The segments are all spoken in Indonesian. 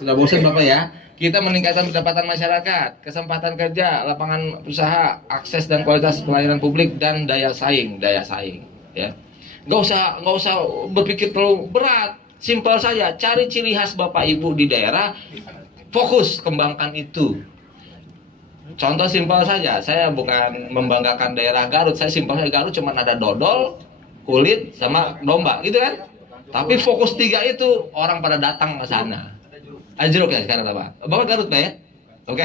Sudah bosan Bapak ya? Kita meningkatkan pendapatan masyarakat, kesempatan kerja, lapangan usaha, akses dan kualitas pelayanan publik dan daya saing, ya. Nggak usah berpikir terlalu berat, simpel saja. Cari ciri khas Bapak Ibu di daerah, fokus kembangkan itu. Contoh simpel saja, saya bukan membanggakan daerah Garut, saya simpel saja Garut cuma ada dodol, kulit sama domba, gitu kan? Tapi fokus 3 itu orang pada datang ke sana. Jeruk ya sekarang apa? Bapak Garut Pak ya? Oke.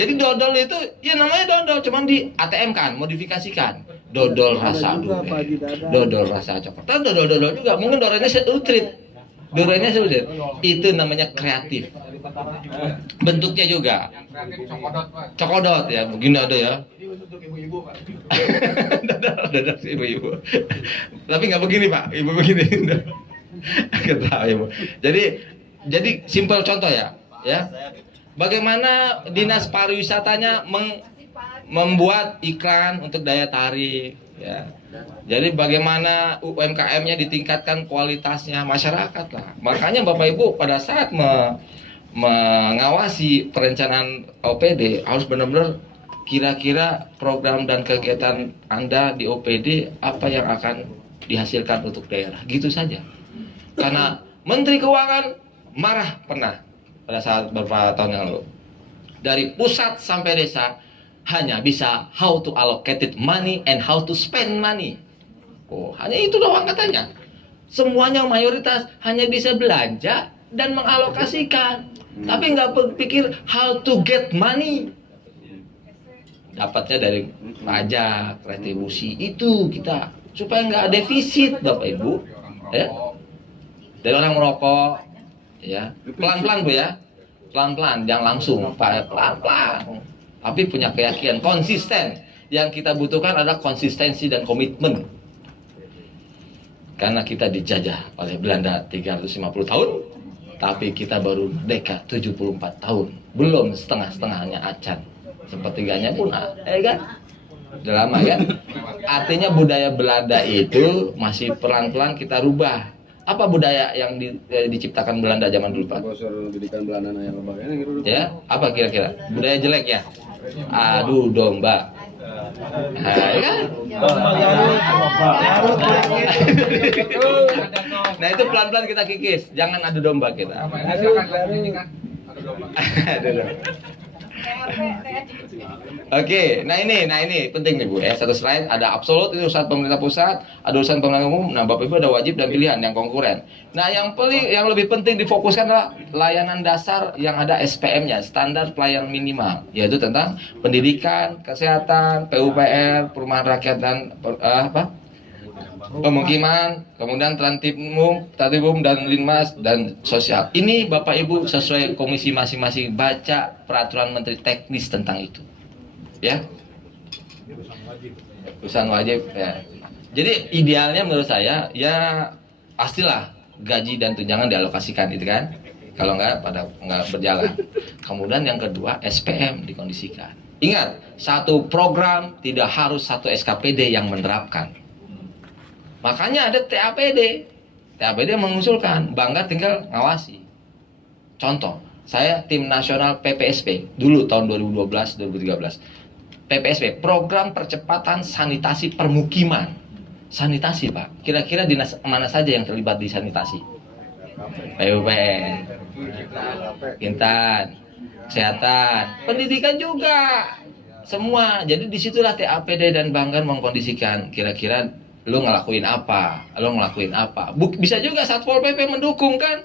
Jadi dodol itu ya namanya dodol, cuman di ATM kan, modifikasikan. Dodol rasa durian, dodol rasa coklat, dodol juga. Mungkin dodolnya seutrit, duriannya seutrit. Itu namanya kreatif. Bentuknya juga. Cokodot ya, begini ada ya. Dodol ibu-ibu. Tapi nggak begini Pak, ibu begini. Ketawa ibu. Jadi simpel contoh ya. Bagaimana dinas pariwisatanya membuat iklan untuk daya tarik ya. Jadi bagaimana UMKM-nya ditingkatkan kualitasnya masyarakat lah. Makanya Bapak Ibu pada saat mengawasi perencanaan OPD harus benar-benar kira-kira program dan kegiatan Anda di OPD apa yang akan dihasilkan untuk daerah. Gitu saja. Karena Menteri Keuangan marah pernah pada saat beberapa tahun yang lalu. Dari pusat sampai desa hanya bisa how to allocate money and how to spend money. Oh, hanya itu doang katanya. Semuanya mayoritas hanya bisa belanja dan mengalokasikan. Tapi nggak berpikir how to get money. Dapatnya dari pajak, retribusi itu kita supaya nggak defisit Bapak Ibu. Ya. Dari orang merokok, ya pelan-pelan Bu ya, pelan-pelan, jangan langsung, pelan-pelan. Tapi punya keyakinan, konsisten. Yang kita butuhkan adalah konsistensi dan komitmen. Karena kita dijajah oleh Belanda 350 tahun, tapi kita baru merdeka 74 tahun, belum setengah-setengahnya acan, sepertiganya pun, kan? Udah lama kan? Artinya budaya Belanda itu masih pelan-pelan kita rubah. Apa budaya yang diciptakan Belanda zaman dulu Pak? Ya, apa kira-kira? Budaya jelek ya? Adu domba. Nah, ya kan? Nah itu pelan-pelan kita kikis, jangan adu domba kita. Oke, nah ini penting nih Bu ya. Satu slide ada absolut itu urusan pemerintah pusat, ada urusan pemerintah umum. Nah Bapak Ibu ada wajib dan pilihan yang konkuren. Nah yang lebih penting difokuskan adalah layanan dasar yang ada SPM-nya, standar pelayanan minimal, yaitu tentang pendidikan, kesehatan, PUPR, perumahan rakyat dan pemukiman, kemudian Trantibum dan Linmas dan sosial. Ini Bapak Ibu sesuai komisi masing-masing baca peraturan menteri teknis tentang itu. Ya. Urusan wajib ya. Jadi idealnya menurut saya ya pastilah gaji dan tunjangan dialokasikan itu kan. Kalau nggak berjalan. Kemudian yang kedua SPM dikondisikan. Ingat, satu program tidak harus satu SKPD yang menerapkan. Makanya ada TAPD. TAPD mengusulkan, Banggar tinggal ngawasi. Contoh, saya tim nasional PPSP dulu tahun 2012-2013. PPSP, program percepatan sanitasi permukiman. Sanitasi Pak, kira-kira dinas mana saja yang terlibat di sanitasi? PUPR, Intan, kesehatan, pendidikan juga, semua. Jadi disitulah TAPD dan Banggar mengkondisikan kira-kira lo ngelakuin apa. Bisa juga Satpol PP mendukung kan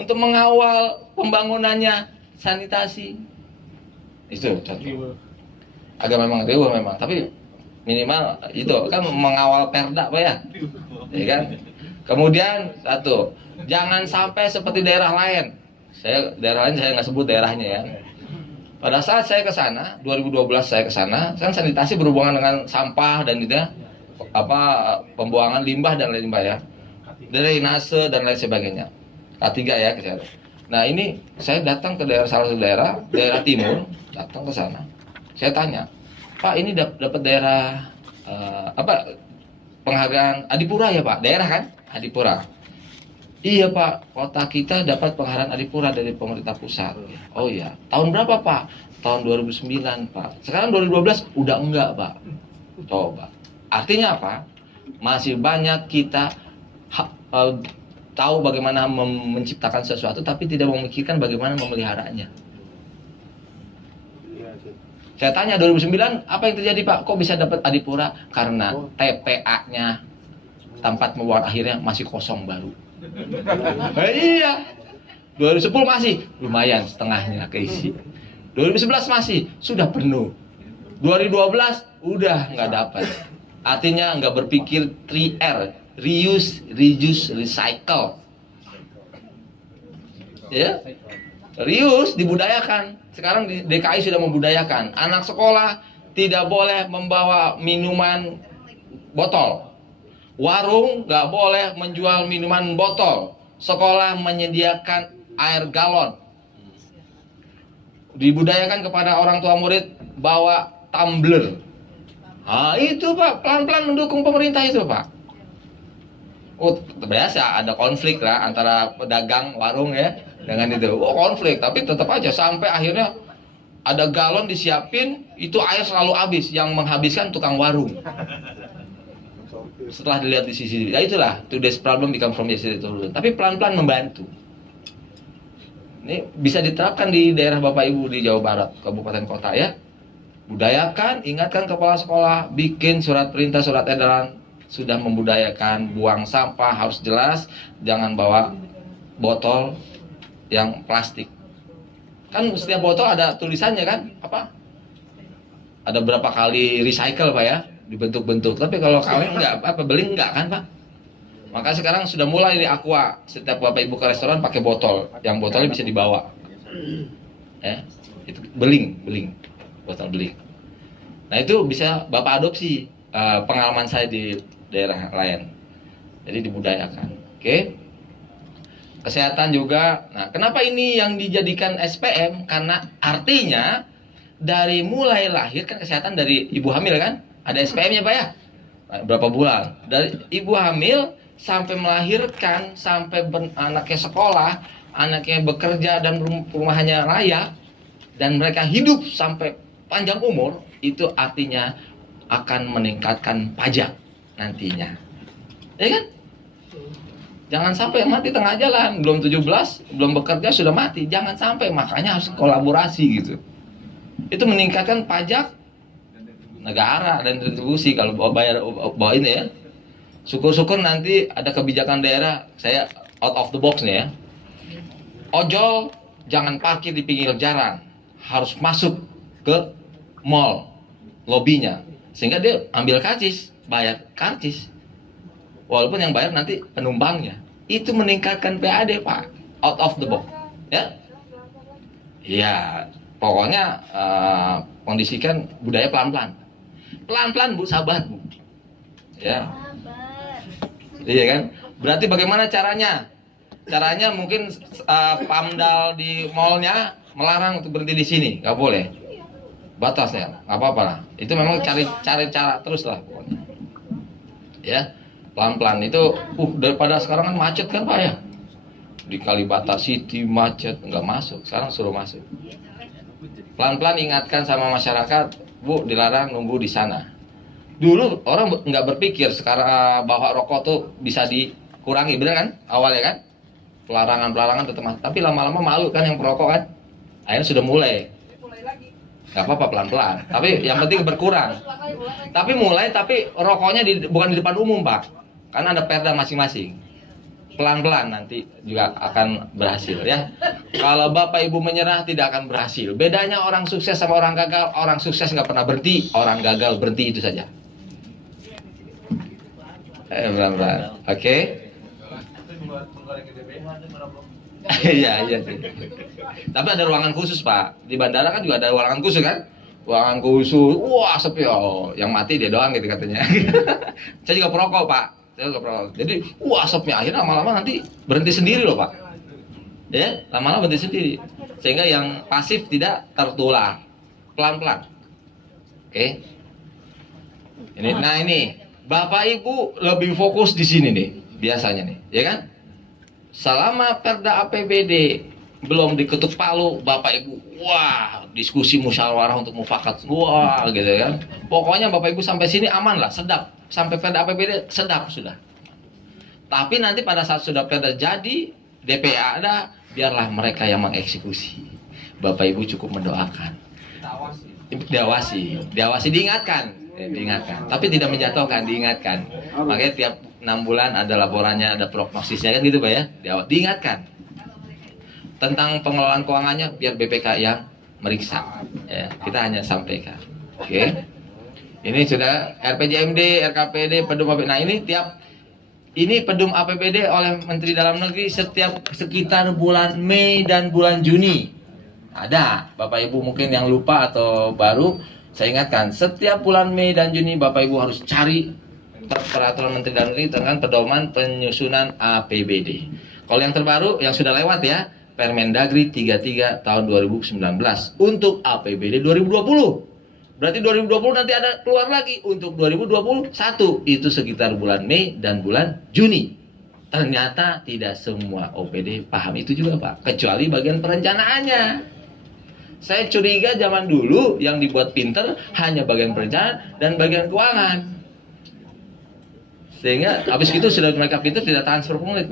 untuk mengawal pembangunannya sanitasi. Itu contoh. Agak memang riuh memang, tapi minimal itu kan mengawal perda Pak ya. Ya kan? Kemudian satu, jangan sampai seperti daerah lain. Daerah lain saya nggak sebut daerahnya ya. Pada saat saya ke sana, 2012 saya ke sana, kan sanitasi berhubungan dengan sampah dan gitu ya. Pembuangan limbah dan lain-lain ya, drainase dan lain sebagainya. K3 ya kesehatan. Nah ini saya datang ke salah satu daerah timur, datang ke sana. Saya tanya, Pak ini dapat daerah penghargaan Adipura ya Pak, daerah kan Adipura. Iya Pak, kota kita dapat penghargaan Adipura dari pemerintah pusat. Oh iya, tahun berapa Pak? Tahun 2009 Pak. Sekarang 2012 udah enggak Pak. Coba. Artinya apa? Masih banyak kita tahu bagaimana menciptakan sesuatu tapi tidak memikirkan bagaimana memeliharanya. Saya tanya 2009 apa yang terjadi Pak? Kok bisa dapat Adipura? Karena TPA-nya, tempat pembuangan akhirnya masih kosong baru. Iya. 2010 masih lumayan setengahnya keisi. 2011 masih sudah penuh. 2012 udah nggak dapat. Artinya nggak berpikir 3R, reuse, reduce, recycle. Ya, reuse dibudayakan. Sekarang di DKI sudah membudayakan. Anak sekolah tidak boleh membawa minuman botol. Warung nggak boleh menjual minuman botol. Sekolah menyediakan air galon. Dibudayakan kepada orang tua murid bawa tumbler. Nah, itu Pak, pelan-pelan mendukung pemerintah itu Pak. Oh, biasa ada konflik lah antara pedagang warung ya dengan itu. Oh, konflik, tapi tetap aja sampai akhirnya ada galon disiapin, itu air selalu habis, yang menghabiskan tukang warung. Setelah dilihat di sisi, ya itulah today's problem become from yesterday's solution. Tapi pelan-pelan membantu. Ini bisa diterapkan di daerah Bapak Ibu di Jawa Barat, kabupaten kota ya. Budayakan, ingatkan kepala sekolah, bikin surat perintah, surat edaran, sudah membudayakan buang sampah harus jelas, jangan bawa botol yang plastik. Kan setiap botol ada tulisannya kan, apa? Ada berapa kali recycle Pak ya? Dibentuk-bentuk, tapi kalau kawin enggak apa beling enggak kan Pak. Maka sekarang sudah mulai di Aqua, setiap Bapak Ibu ke restoran pakai botol, yang botolnya bisa dibawa ya, itu beling botol beling. Nah itu bisa Bapak adopsi, pengalaman saya di daerah lain, jadi dibudayakan. Oke. Kesehatan juga. Nah kenapa ini yang dijadikan SPM? Karena artinya dari mulai lahir kan kesehatan dari ibu hamil kan, ada SPM-nya Pak ya. Berapa bulan? Dari ibu hamil sampai melahirkan, sampai anaknya sekolah, anaknya bekerja dan rumahnya layak, dan mereka hidup sampai panjang umur, itu artinya akan meningkatkan pajak nantinya. Ya kan? Jangan sampai mati tengah jalan, belum 17, belum bekerja sudah mati. Jangan sampai, makanya harus kolaborasi gitu. Itu meningkatkan pajak negara dan retribusi kalau bayar bawa ini ya. Syukur-syukur nanti ada kebijakan daerah, saya out of the box nih ya. Ojol jangan parkir di pinggir jalan, harus masuk ke mall lobinya, sehingga dia ambil karcis, bayar karcis. Walaupun yang bayar nanti penumpangnya. Itu meningkatkan PAD Pak, out of the box ya. Iya, pokoknya kondisikan budaya pelan-pelan. Pelan-pelan Bu, sabar Bu. Ya. Iya kan? Berarti bagaimana caranya? Caranya mungkin Pamdal di mallnya melarang untuk berhenti di sini, nggak boleh. Batasnya, nggak apa-apa lah. Itu memang cari cara terus lah pokoknya. Ya, pelan-pelan itu. Daripada sekarang kan macet kan Pak ya. Di Kalibata City macet, nggak masuk. Sekarang suruh masuk. Pelan-pelan ingatkan sama masyarakat, Bu, dilarang nunggu di sana. Dulu orang nggak berpikir sekarang bahwa rokok tuh bisa dikurangi, bener kan? Awalnya kan? Pelarangan tetap masuk. Tapi lama-lama malu kan yang perokok kan? Akhirnya sudah mulai. Nggak apa-apa pelan-pelan. Tapi yang penting berkurang. Tapi rokoknya bukan di depan umum Pak. Karena ada perda masing-masing. Pelan-pelan nanti juga akan berhasil ya. Kalau Bapak Ibu menyerah tidak akan berhasil. Bedanya orang sukses sama orang gagal. Orang sukses nggak pernah berhenti, orang gagal berhenti, itu saja. Pelan-pelan. Oke. Iya sih. Tapi ada ruangan khusus Pak. Di bandara kan juga ada ruangan khusus kan? Ruangan khusus. Wah sepi. Oh, yang mati dia doang gitu katanya. Saya juga perokok Pak. Jadi asapnya akhirnya lama-lama nanti berhenti sendiri loh Pak. Ya, lama-lama berhenti sendiri. Sehingga yang pasif tidak tertular. Pelan-pelan. Oke. Ini Bapak Ibu lebih fokus di sini nih biasanya nih, ya kan? selama Perda APBD belum diketuk palu, Bapak Ibu, wah, diskusi musyawarah untuk mufakat, wah, gitu kan. Pokoknya Bapak Ibu sampai sini aman lah, sedap. Sampai Perda APBD sedap sudah. Tapi nanti pada saat sudah Perda jadi, DPA ada, biarlah mereka yang mengeksekusi. Bapak Ibu cukup mendoakan. Diawasi, diingatkan. Tapi tidak menjatuhkan, diingatkan. Makanya tiap 6 bulan ada laporannya, ada prognosisnya kan gitu Pak ya. Diingatkan. Tentang pengelolaan keuangannya biar BPK yang meriksa. Ya, kita hanya sampaikan. Oke. Ini sudah RPJMD, RKPD, Pedum APBD. Nah, ini Pedum APBD oleh Menteri Dalam Negeri setiap sekitar bulan Mei dan bulan Juni. Ada. Bapak Ibu mungkin yang lupa atau baru, saya ingatkan, setiap bulan Mei dan Juni Bapak Ibu harus cari peraturan Menteri Dalam Negeri tentang pedoman penyusunan APBD. Kalau yang terbaru yang sudah lewat ya, Permendagri 33 tahun 2019 untuk APBD 2020. Berarti 2020 nanti ada keluar lagi untuk 2021. Itu sekitar bulan Mei dan bulan Juni. Ternyata tidak semua OPD paham itu juga Pak, kecuali bagian perencanaannya. Saya curiga zaman dulu yang dibuat pinter hanya bagian perencanaan dan bagian keuangan. Sehingga habis itu sudah mereka pinter tidak transfer pungut.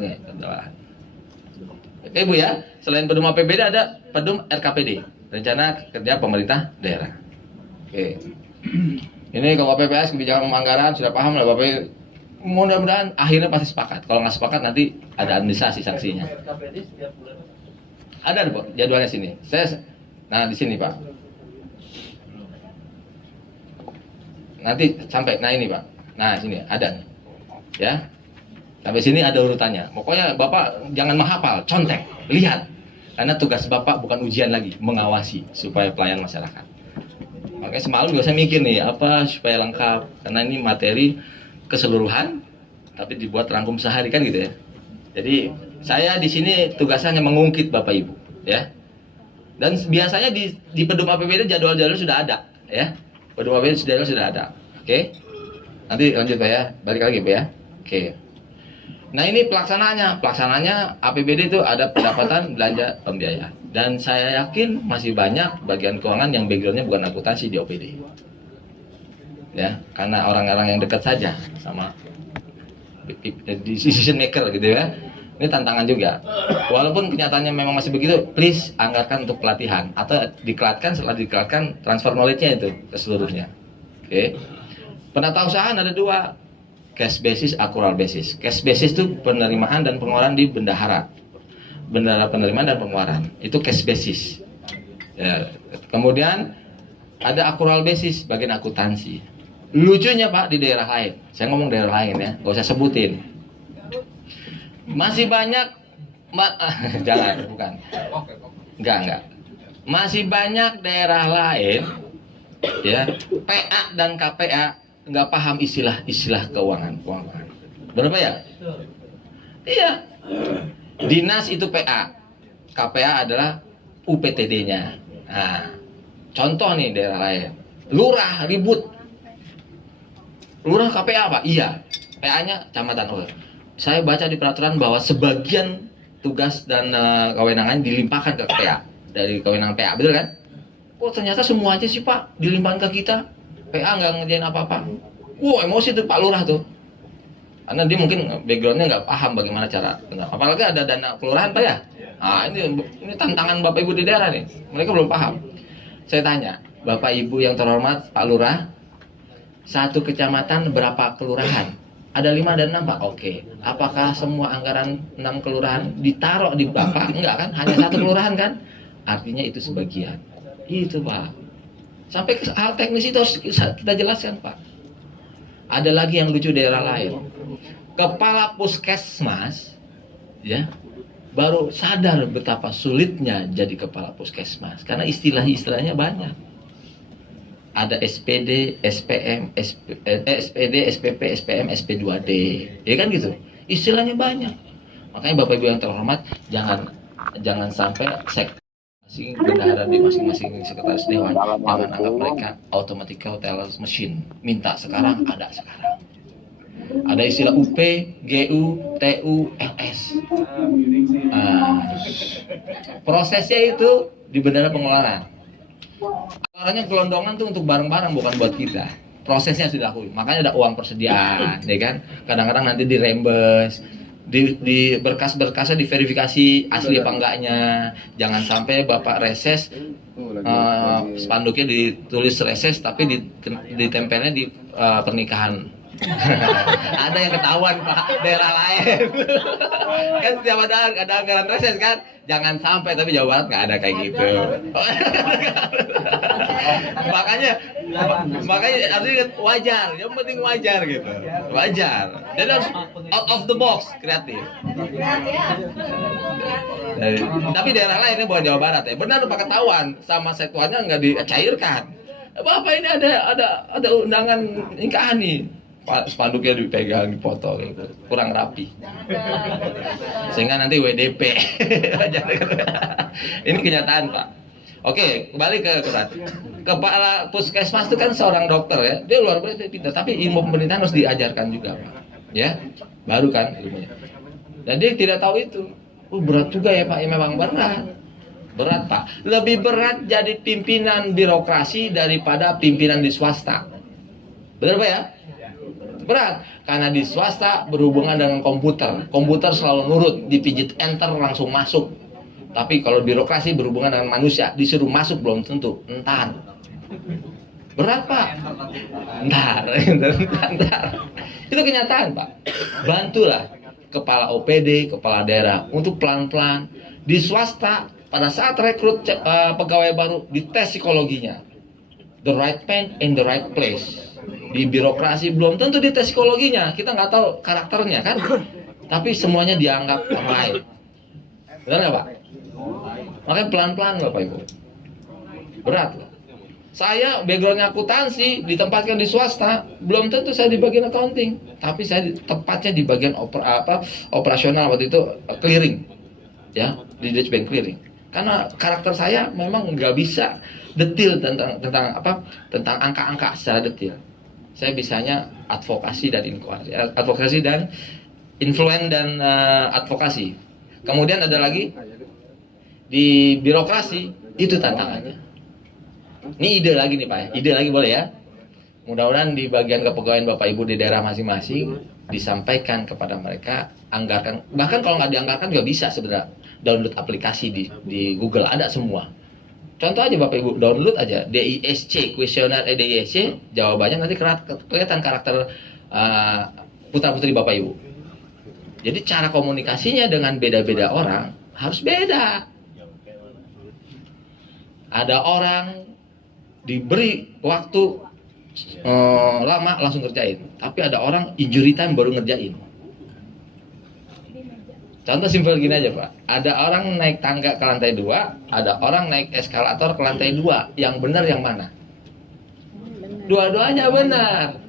Oke Bu ya, selain Pedum APBD ada Pedum RKPD, Rencana Kerja Pemerintah Daerah. Oke. Ini kalau KPPS kebijakan anggaran sudah paham lah Bapak. Mudah-mudahan akhirnya pasti sepakat. Kalau nggak sepakat nanti ada administrasi sanksinya. Ada Bu, jadwalnya sini. Nah di sini Pak. Nanti sampai, nah ini Pak. Nah sini ada, ya. Sampai sini ada urutannya. Pokoknya Bapak jangan menghafal, contek, lihat. Karena tugas Bapak bukan ujian lagi, mengawasi supaya pelayan masyarakat. Makanya semalam juga saya mikir nih, apa supaya lengkap. Karena ini materi keseluruhan, tapi dibuat rangkum sehari kan gitu ya. Jadi saya di sini tugasnya mengungkit Bapak Ibu, ya. Dan biasanya di Pedum APBD jadwal-jadwal sudah ada, ya. Pedum APBD sudah ada. Oke. Nanti lanjut Pak ya, balik lagi Pak ya. Oke. Nah ini pelaksanaannya APBD itu ada pendapatan, belanja, pembiayaan. Dan saya yakin masih banyak bagian keuangan yang backgroundnya bukan akuntansi di OPD. Ya, karena orang-orang yang dekat saja sama decision maker gitu ya. Ini tantangan juga. Walaupun kenyataannya memang masih begitu, please anggarkan untuk pelatihan atau dikelatkan, setelah dikelatkan transfer knowledge-nya itu ke seluruhnya. Oke. Penata usahaan ada 2. Cash basis, accrual basis. Cash basis itu penerimaan dan pengeluaran di bendahara. Bendahara penerimaan dan pengeluaran. Itu cash basis. Ya. Kemudian ada accrual basis bagian akuntansi. Lucunya Pak di daerah lain. Saya ngomong daerah lain ya, gak usah sebutin. Masih banyak jangan, bukan. Enggak. Masih banyak daerah lain ya, PA dan KPA nggak paham istilah keuangan. Berapa ya? Iya. Dinas itu PA, KPA adalah UPTD-nya. Nah, contoh nih daerah lain. Lurah ribut. Lurah KPA Pak? Iya. PA-nya kecamatan. Oh, saya baca di peraturan bahwa sebagian tugas dan kewenangan dilimpahkan ke KPA dari kewenangan PA, betul kan? Oh ternyata semua aja sih Pak dilimpahkan ke kita. PA nggak ngerjain apa-apa. Wah emosi tuh Pak Lurah tuh. Karena dia mungkin backgroundnya nggak paham bagaimana cara. Apalagi ada dana kelurahan Pak ya. Nah ini tantangan Bapak Ibu di daerah nih. Mereka belum paham. Saya tanya, Bapak Ibu yang terhormat Pak Lurah, satu kecamatan berapa kelurahan? Ada 5 dan 6 Pak. Oke. Apakah semua anggaran 6 kelurahan ditaruh di Bapak? Enggak kan? Hanya 1 kelurahan kan? Artinya itu sebagian. Itu Pak. Sampai ke hal teknis itu harus kita jelaskan Pak. Ada lagi yang lucu daerah lain. Kepala puskesmas ya baru sadar betapa sulitnya jadi kepala puskesmas karena istilahnya banyak. Ada SPD, SPM, SPD, SPP, SPM, SP2D. Ya kan gitu. Istilahnya banyak. Makanya Bapak Ibu yang terhormat jangan sampai masing bendahara di masing-masing sekretaris dewan jangan anggap mereka automatical tellers machine, minta sekarang ada sekarang. Ada istilah UP, GU, TU, LS. Prosesnya itu di bendera pengeluaran. Pengeluarannya gelondongan tuh untuk barang-barang, bukan buat kita. Prosesnya sudah dilakukan. Makanya ada uang persediaan, ya kan? Kadang-kadang nanti dirembes, di berkas-berkasnya diverifikasi asli apa enggaknya. Jangan sampai Bapak reses, spanduknya ditulis reses tapi ditempelnya di pernikahan. Ada yang ketahuan Pak, daerah lain. Kan setiap ada anggaran reses kan, jangan sampai, tapi Jawa Barat nggak ada kayak gitu. makanya artinya wajar, yang penting wajar gitu, wajar. Jadi harus out of the box, kreatif. Tapi daerah lainnya bukan Jawa Barat ya, benar Pak, ketahuan sama sektuannya nggak dicairkan. Bapak ini ada undangan nikahan nih, spanduknya dipegang, dipoto gitu, kurang rapi, sehingga nanti WDP. Ini kenyataan Pak. Oke, kembali ke kepala puskesmas itu kan seorang dokter ya, dia luar biasa pintar, tapi ilmu pemerintahan harus diajarkan juga Pak, ya, baru kan ilmunya. Dan dia tidak tahu itu. Berat juga ya Pak, ya memang berat Pak. Lebih berat jadi pimpinan birokrasi daripada pimpinan di swasta. Benar Pak ya? Berat, karena di swasta berhubungan dengan komputer selalu nurut, dipijit enter langsung masuk. Tapi kalau birokrasi berhubungan dengan manusia, disuruh masuk belum tentu, entar. Berat Pak, entar. Itu kenyataan Pak. Bantulah kepala OPD, kepala daerah untuk pelan-pelan. Di swasta pada saat rekrut pegawai baru dites psikologinya, the right man in the right place. Di birokrasi belum tentu dites psikologinya, kita nggak tahu karakternya kan, tapi semuanya dianggap right. Benar nggak Pak? Makanya pelan-pelan Bapak Ibu, berat loh. Saya backgroundnya akuntansi, ditempatkan di swasta, belum tentu saya di bagian accounting, tapi saya tepatnya di bagian operasional waktu itu, clearing, ya, di Deutsche Bank clearing. Karena karakter saya memang nggak bisa detail tentang angka-angka secara detail. Saya bisanya advokasi dan influence dan advokasi. Kemudian ada lagi di birokrasi, itu tantangannya. Ini ide lagi nih Pak ya, ide lagi boleh ya. Mudah-mudahan di bagian kepegawaian Bapak Ibu di daerah masing-masing disampaikan kepada mereka, anggarkan. Bahkan kalau nggak dianggarkan juga bisa sebenarnya. Download aplikasi di Google, ada semua. Contoh aja Bapak Ibu, download aja DISC, kuesioner DISC, jawabannya nanti kelihatan karakter putra-putri Bapak Ibu. Jadi cara komunikasinya dengan beda-beda orang harus beda. Ada orang diberi waktu lama langsung ngerjain, tapi ada orang injury time baru ngerjain. Contoh simpel gini aja Pak, ada orang naik tangga ke lantai 2, ada orang naik eskalator ke lantai 2, yang benar yang mana? Dua-duanya benar.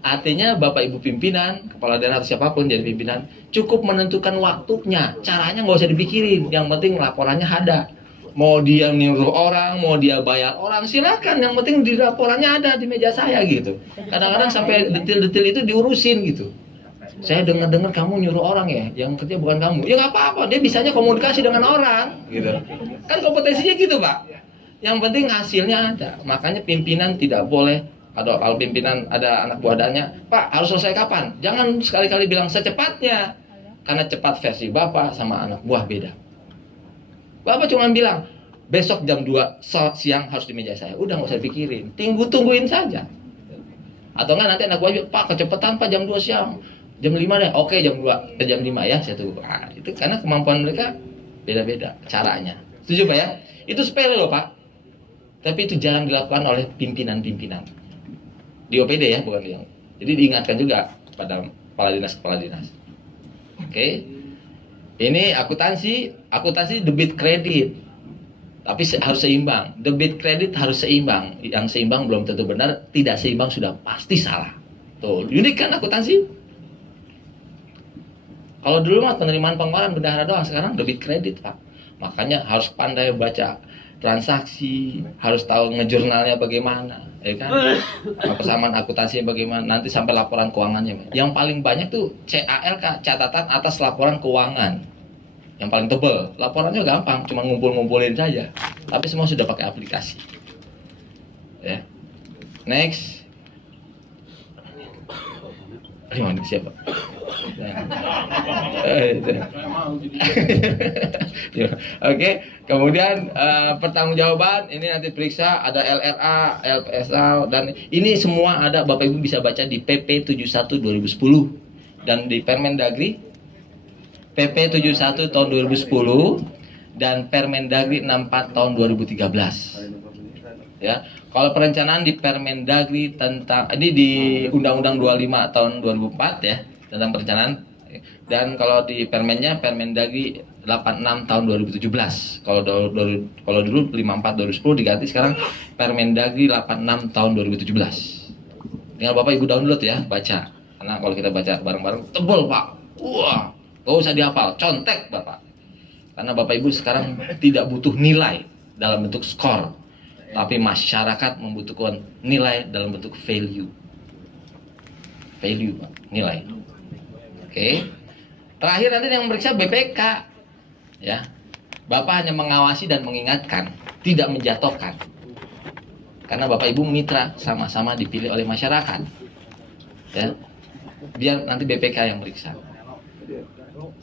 Artinya Bapak Ibu pimpinan, kepala daerah atau siapapun jadi pimpinan, cukup menentukan waktunya, caranya nggak usah dipikirin, yang penting laporannya ada. Mau dia nyuruh orang, mau dia bayar orang, silakan, yang penting di laporannya ada di meja saya gitu. Kadang-kadang sampai detail-detail itu diurusin gitu. Saya dengar-dengar kamu nyuruh orang ya, yang kerja bukan kamu. Ya nggak apa-apa, dia bisanya komunikasi dengan orang, gitu. Kan kompetensinya gitu Pak. Yang penting hasilnya ada. Makanya pimpinan tidak boleh, kalau pimpinan ada anak buahnya, Pak harus selesai kapan? Jangan sekali-kali bilang secepatnya, karena cepat versi Bapak sama anak buah beda. Bapak cuma bilang besok jam 2 siang harus di meja saya. Udah nggak usah pikirin, tungguin saja. Atau enggak nanti anak buah, Pak kecepatan Pak jam 2 siang. Jam 5 deh, oke jam 2, jam 5 ya, saya tunggu. Nah, itu karena kemampuan mereka beda-beda caranya. Setuju Pak ya? Itu sepele loh Pak. Tapi itu jarang dilakukan oleh pimpinan-pimpinan. Di OPD ya, bukan yang. Jadi diingatkan juga pada kepala dinas. Oke. Ini akuntansi debit kredit. Tapi harus seimbang. Debit kredit harus seimbang. Yang seimbang belum tentu benar, tidak seimbang sudah pasti salah. Tuh, unik kan akuntansi? Kalau dulu mah penerimaan pengeluaran bendahara doang, sekarang debit kredit Pak. Makanya harus pandai baca transaksi, harus tahu ngejurnalnya bagaimana, ya kan? Persamaan akuntansinya bagaimana, nanti sampai laporan keuangannya. Yang paling banyak tuh CAL, catatan atas laporan keuangan. Yang paling tebel, laporannya gampang, cuma ngumpul-ngumpulin saja. Tapi semua sudah pakai aplikasi. Ya. Next. Gimana siapa? Oke, kemudian pertanggungjawaban ini nanti periksa ada LRA, LPSA, dan ini semua ada, Bapak Ibu bisa baca di PP 71 2010 dan di Permendagri PP 71 tahun 2010 dan Permendagri 64 tahun 2013. Ya, kalau perencanaan di Permendagri tentang ini di Undang-Undang 25 tahun 2004 ya tentang perencanaan, dan kalau di Permennya Permendagri 86 tahun 2017. Kalau dulu 54 2010 diganti sekarang Permendagri 86 tahun 2017. Tinggal Bapak Ibu download ya, baca. Karena kalau kita baca bareng-bareng tebel Pak. Wah, gak usah dihafal, contek Bapak. Karena Bapak Ibu sekarang tidak butuh nilai dalam bentuk skor, tapi masyarakat membutuhkan nilai dalam bentuk value. Value Pak, nilai. Oke. Terakhir nanti yang memeriksa BPK. Ya. Bapak hanya mengawasi dan mengingatkan, tidak menjatuhkan. Karena Bapak Ibu mitra, sama-sama dipilih oleh masyarakat. Ya. Biar nanti BPK yang meriksa.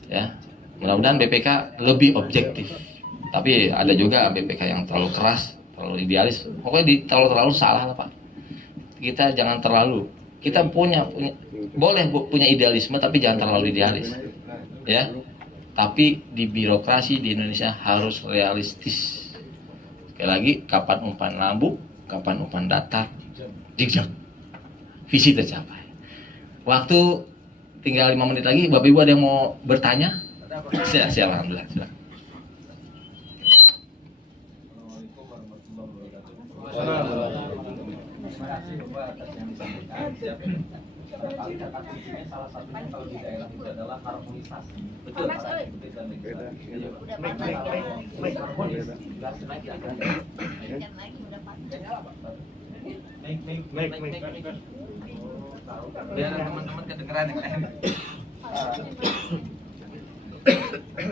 Ya. Mudah-mudahan BPK lebih objektif. Tapi ada juga BPK yang terlalu keras, terlalu idealis. Pokoknya terlalu salah lah Pak. Kita jangan terlalu. Kita boleh punya idealisme, tapi jangan terlalu idealis. Ya. Tapi di birokrasi di Indonesia harus realistis. Sekali lagi, kapan umpan lambung, kapan umpan datar, zigzag. Visi tercapai. Waktu tinggal 5 menit lagi. Bapak Ibu ada yang mau bertanya? Siap, alhamdulillah. Silakan. Salah satunya kalau di daerah itu adalah harmonisasi. Betul. Biar teman-teman kedengeran yang lain.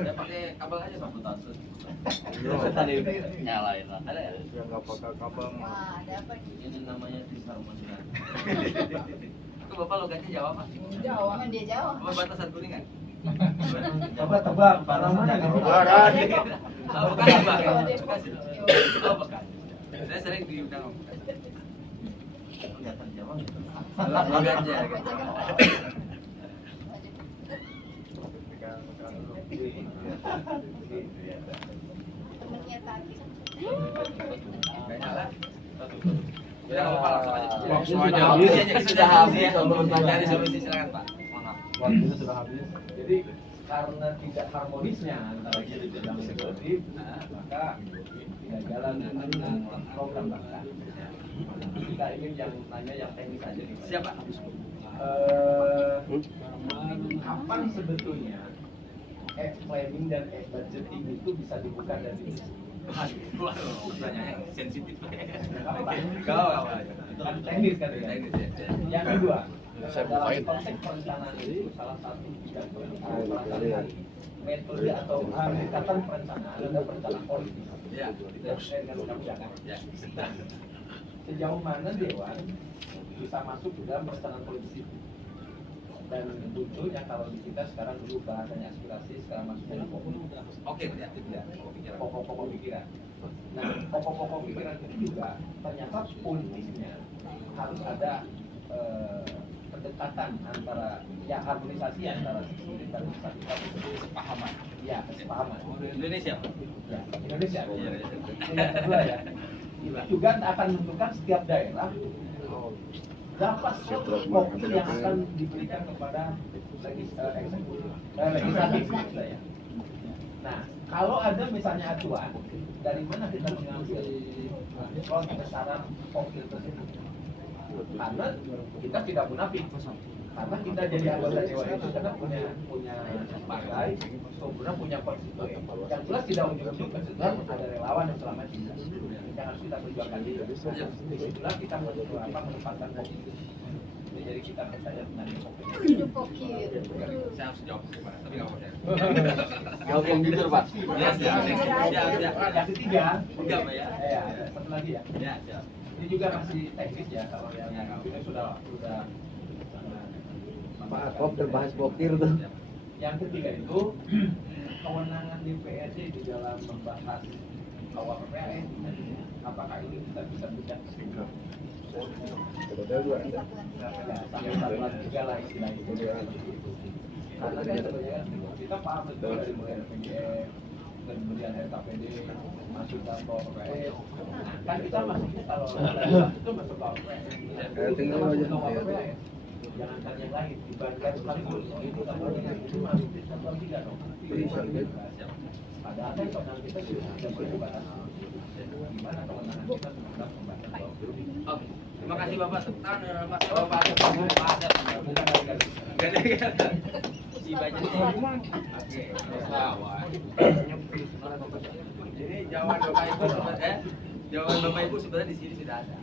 Ya pakai kabel aja Pak Putat. Tadi nyalain lah. Ada ya? Yang nggak pakai kabel mah. Ini namanya disharmonisasi. Itu Bapak logatnya Jawa Pak? Jawa, kan dia Jawa. Apa batasan kuningan? Coba tebak, para mana? Bukan. Oh, bukan Pak. Oh, bukan. Saya sering diundang. Kelihatan Jawa gitu. Logatnya. Temennya tadi. Ya, Bapak langsung aja. Waktu sudah habis. Dari solusi silakan Pak. Maaf. Waktu sudah habis. Jadi karena tidak harmonisnya antara kita dan eksekutif, maka tidak jalan dengan program bangsa. Kita ingin yang nanya yang teknis aja nih. Siapa? Kapan sebetulnya planning dan budgeting itu bisa dibuka dan Wah, pertanyaan yang sensitif. Kalau itu kan teknis kan ya. Yang kedua, Saya dalam bukain. konteks perencanaan itu salah satu bidang perencanaan metode atau pendekatan perencanaan adalah perencanaan politik. Ya. Dengan undang-undang. Ya. Sejauh mana Dewan bisa masuk ke dalam perencanaan politik? Dan munculnya kalau di kita sekarang dulu bahasanya aspirasi, sekarang masuknya Oke, kreatif ya. pokok-pokok pikiran. Nah, pokok-pokok pikiran itu juga ternyata politisnya harus ada pendekatan antara ya harmonisasi antara sisi dan Kesepahaman. ya kesepahaman. Indonesia. Ya, Indonesia. Iya. Yang kedua ya, juga akan menentukan setiap daerah berapa fokus yang akan diberikan kepada legislatif ya. Nah, kalau ada misalnya acuan, dari mana kita mengambil besaran fokus tersebut? Karena kita tidak munafik. Karena kita jadi anggota dewan itu karena punya partai, kemudian punya konstituen. Yang jelas tidak ujung-ujung keseluruhan ada relawan yang selama ini yang harus kita perjuangkan itu. Itulah kita menempatkan posisi. Jadi kita percaya dengan demokrasi. Hidup kokir. Saya harus jawab gimana, tapi nggak mau saya. Jawab yang jujur, Pak. Ya, siap. Yang ketiga, Enggak, Pak ya. ya, satu lagi ya. Ya, siap. Ini juga masih teknis ya kalau yang ini sudah Pak Kop terbahas bokir tuh. yang ketiga itu kewenangan DPRD di dalam membahas awal PPAS. Apakah ini kita bisa berikan sampai satuan tiga lah istilah itu. Karena kan sebenarnya kita paham betul dari mulai RPJM, kemudian RKPD, masuk ke PPAS. Kan kita masuknya kalau itu masuk ke PPAS. Kita masuk ke PPAS. Jangan kan yang lain dibandingkan sekaligus itu itu masuk di satuan tiga dong. Padahal kan kewenangan kita sudah ada perubahan. Gimana kewenangan kita terhadap pembahasan Oke. Terima kasih Bapak. Tepuk tangan Mas Bapak. Jadi jawaban Bapak Ibu sebenarnya di sini sudah ada.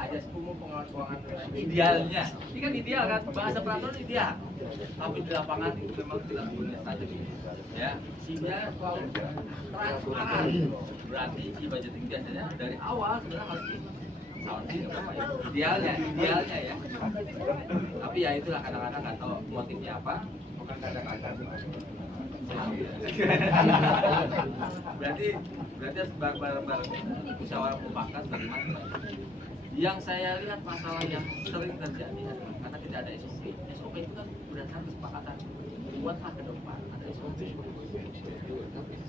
Ada 10 pengawas keuangan idealnya. Ini kan ideal kan, bahasa peraturan ideal. Tapi di lapangan itu memang tidak punya strategi. Ya, sehingga selalu transparan. Berarti di budgeting biasanya dari awal sebenarnya harus idealnya ya. Tapi ya itulah kadang-kadang nggak tahu motifnya apa. Bukan kadang-kadang. berarti harus bareng-bareng musyawarah mufakat bagaimana. Yang saya lihat masalah yang sering terjadi adalah karena tidak ada SOP. SOP itu kan berdasarkan kesepakatan. Buatlah ke depan ada SOP.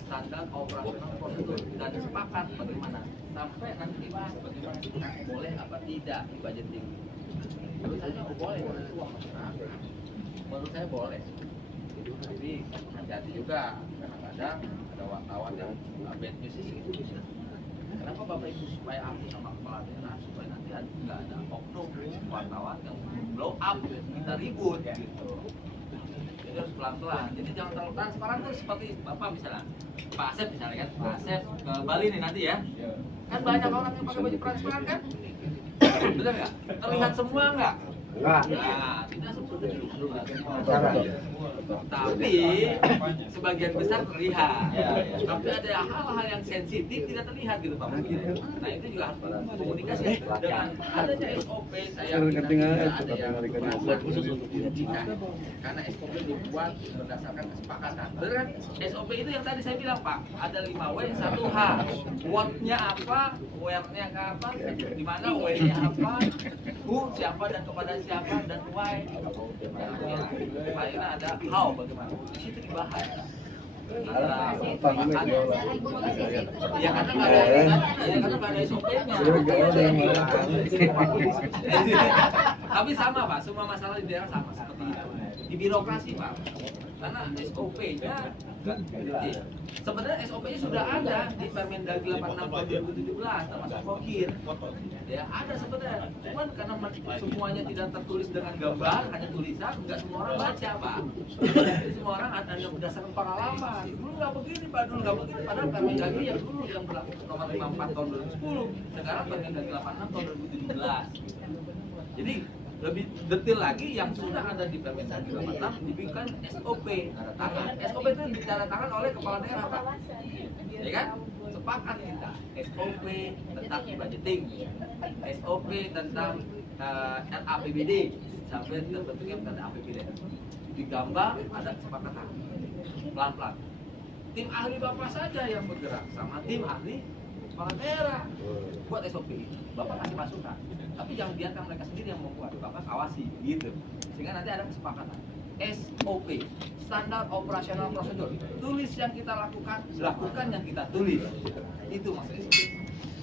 Standar operasional prosedur dan sepakat bagaimana sampai nanti dibahas bagaimana boleh apa tidak di budgeting. Menurut saya boleh karena itu uang masyarakat. Menurut saya boleh. Tapi hati-hati juga kadang-kadang ada wartawan yang bad news itu. Kenapa Bapak Ibu supaya aku sama kepala daerah supaya nanti nggak ada oknum wartawan yang blow up kita ribut gitu. Jadi harus pelan-pelan. Jadi jangan terlalu transparan tuh seperti Bapak misalnya Pak Asep misalnya kan, Pak Asep ke Bali nih nanti ya. Kan banyak orang yang pakai baju transparan kan? Bener nggak? Terlihat semua nggak? Enggak. Nah, tidak seperti itu. Tapi sebagian besar terlihat. Tapi ada hal-hal yang sensitif tidak terlihat gitu Pak. Nah itu juga harus komunikasi dengan adanya SOP. Saya ada yang buat khusus untuk pendidikan. Karena SOP dibuat berdasarkan kesepakatan. Benar kan? SOP itu yang tadi saya bilang Pak. Ada 5W, 1H. What-nya apa? Where-nya apa? Di mana W-nya apa? Who siapa dan kepada siapa dan why. Akhirnya ada how bagaimana. Di situ dibahas. Ya karena nggak ada SOP-nya. Tapi sama Pak, semua masalah di daerah sama seperti itu. Di birokrasi Pak, karena SOP-nya sebenarnya SOP-nya sudah ada di Permendagri 86 2017 termasuk Kokir. Ya ada sebenarnya, cuman karena semuanya tidak tertulis dengan gambar, hanya tulisan, nggak semua orang baca Pak. Jadi semua orang hanya berdasarkan pengalaman. Dulu nggak begini Pak, dulu nggak begini. Padahal Permendagri yang dulu yang berlaku nomor 54 tahun 2010, sekarang Permendagri 86 tahun 2017. Jadi lebih detail lagi yang sudah ada di Permendagri 86 dibikin SOP tanda tangan. SOP itu ditandatangan oleh kepala daerah Pak. Ya kan? Sepakat kita SOP tentang budgeting, SOP tentang RAPBD sampai terbentuknya tentang APBD. Digambar ada kesepakatan. Pelan-pelan. Tim ahli Bapak saja yang bergerak sama tim ahli kepala daerah buat SOP. Bapak kasih masukan. Tapi jangan biarkan mereka sendiri yang membuat, Bapak awasi gitu. Sehingga nanti ada kesepakatan. SOP, standar operasional prosedur. Tulis yang kita lakukan yang kita tulis. Itu maksudnya.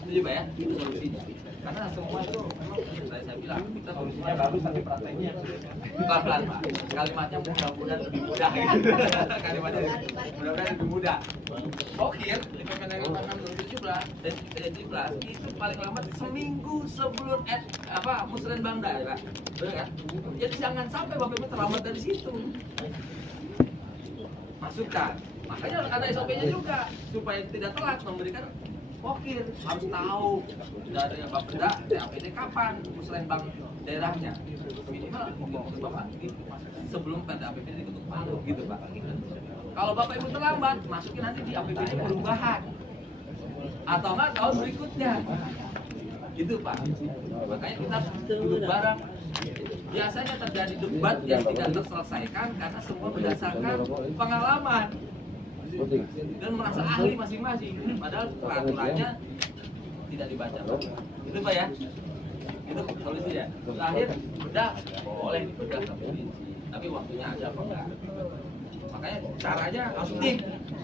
Setuju Pak ya? Itu solusinya. Karena semua itu memang saya bilang kita Solusinya bagus tapi prakteknya pelan-pelan Pak. Kalimatnya mudah-mudahan lebih mudah gitu. Kalimatnya mudah-mudahan lebih mudah. Pokir di Permendagri 6/2017 itu paling lambat seminggu sebelum musrenbangda ya Pak. Benar kan? Jadi jangan sampai Bapak Ibu terlambat dari situ. Masukkan. Makanya ada SOP-nya juga supaya tidak telat memberikan pokir, harus tahu dari Bapeda TAPD kapan musrenbang daerahnya minimal diketuk Bapak sebelum pada APBD diketuk palu gitu Pak. Kalau Bapak Ibu terlambat masukin nanti di APBD perubahan atau enggak tahun berikutnya gitu Pak. Makanya kita harus duduk bareng. Biasanya terjadi debat yang tidak terselesaikan karena semua berdasarkan pengalaman dan merasa ahli masing-masing, padahal peraturannya tidak dibaca. Itu Pak ya, itu solusi ya. Terakhir udah boleh dipegang ke provinsi, tapi waktunya ada apa enggak? Makanya caranya harus tim.